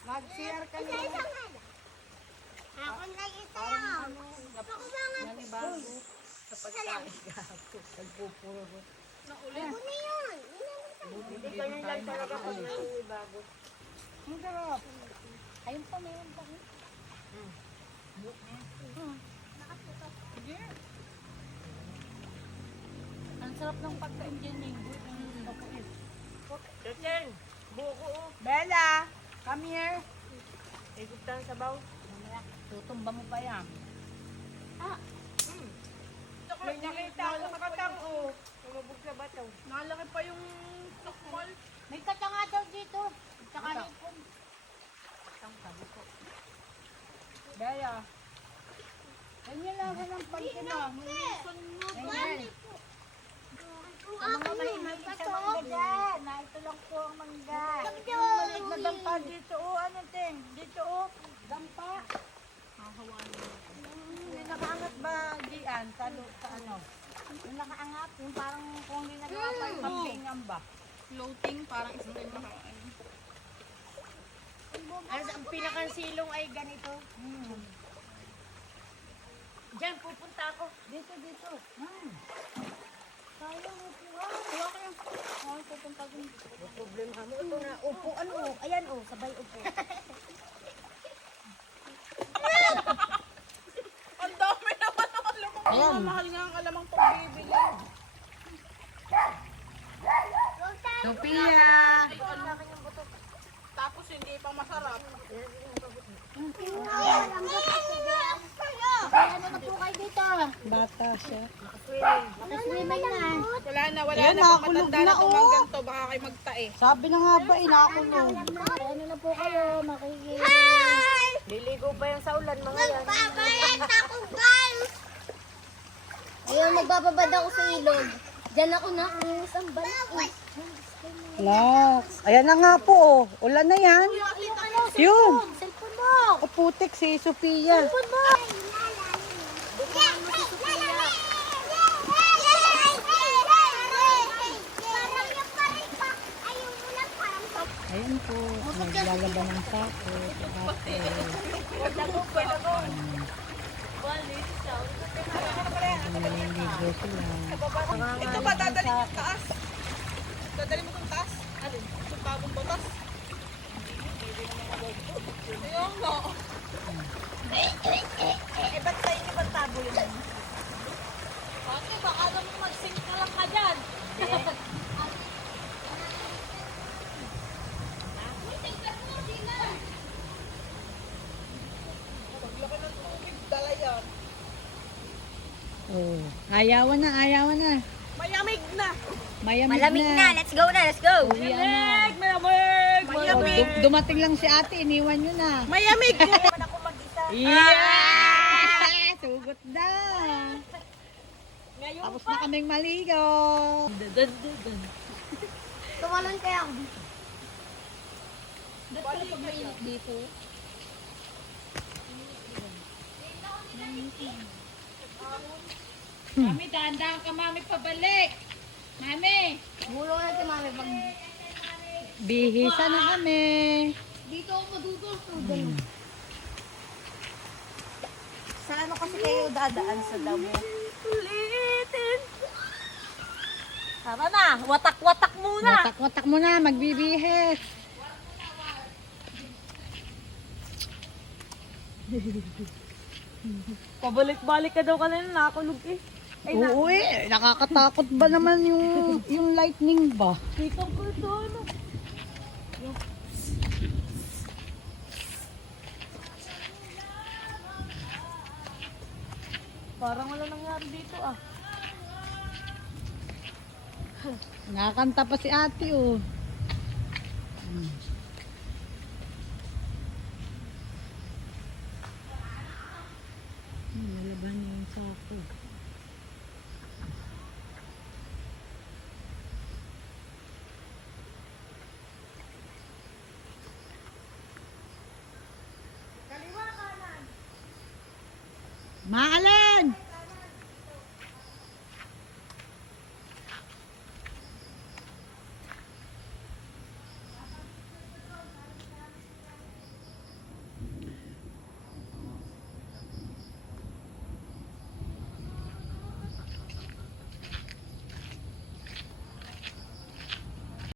Mag-share ka na. Ako na ito yun. Ako mga Nanibago sa pagkain gapo. Nagpupuro. ako na yun. Hindi ganyan lang talaga pag nanibago. Ang sarap. Ayun pa, mayroon pa. Ang sarap ng pagkain dyan eh. Chechen, buko. Bella, come here. Ikot tayo sa baw. Tutumba mo pa yan. May nakita ako sa katang ko. Lumabog sa bataw. Nalaki pa yung tukmol. May kata nga daw dito. Tsaka hipon. Bella. Ganyan lang sa ng pagkina. Ganyan. Ang mga mahilig sa mangga dyan. Na ito lang po ang mangga. Maliit na dampa dito. Ano ting? Dito dampa. May nakaangat ba diyan? Sa ano? Yung nakaangat, yung parang kung hindi nagawa pa yung Kampingan ba? Floating, parang isang makain. ang pinakasilong ay ganito. Diyan, pupunta ako. Dito. Sayang, upuan. Wala kayo. Ay, pupunta din. Problema mo. Ito na, upuan o. Ayan o, sabay upo. Ang dami naman ang alamang. Ayan. Mahal nga ang alamang pagbibili. Sophia! Tapos hindi pa masarap. Kaya ano na po kayo dito? Bata siya. Nakaswimming na. Wala na Ayan, na. Pang nakakulog matanda na, na tumanggan to. Baka kayo magtae. Sabi na nga ba, inakulong. Kaya ano na po kayo, makikita. Liligo pa yan sa ulan, mga yan. Babayad ako, guys. Ayun, magbababad ako sa ilog. Diyan ako na, ang balik. Relax. Ayan na nga po, oh. Ulan na yan. Yun. Cellphone mo! O putik si Sophia. Cellphone mo! Ayun po, naglalaban ng sako. Naliligo sila. Ito ba dadalhin yung taas? Dadalhin mo itong taas? Alin? Yung bagong batas? Ayun nga. Ba't tayo niyo ba't tabo yun? Ate, baka naman mag-sink na lang ka dyan. Paglaki ng tubig, dala yan. Oh, ayawan na. Mayamig na. Malamig na. Let's go na, let's go! Mayamig! Mayamig! Mayamig! Dumating lang si ate, iniwan nyo na. Mayamig! Yeah! Sugot na. Ngayon Tapos na kaming maligo. Tumalon kaya. dito. Mami, dahan-dahan ka, mami, pabalik. Mami! Bulong na si mami pag Bihisa na kami. dito ako madudol. Sa ano kasi kayo dadaan sa damo? Ulitin! Tara na, watak-watak muna. Watak-watak mo na, magbibihis. Pabalik-balik ka daw kanina, nakakulog eh. Oo eh, nakakatakot ba naman yung lightning ba? Dito ko ito, ano? Parang wala nangyari dito ah. Nakakanta pa si ate oh. Nalaban niya yung sako. Maalis!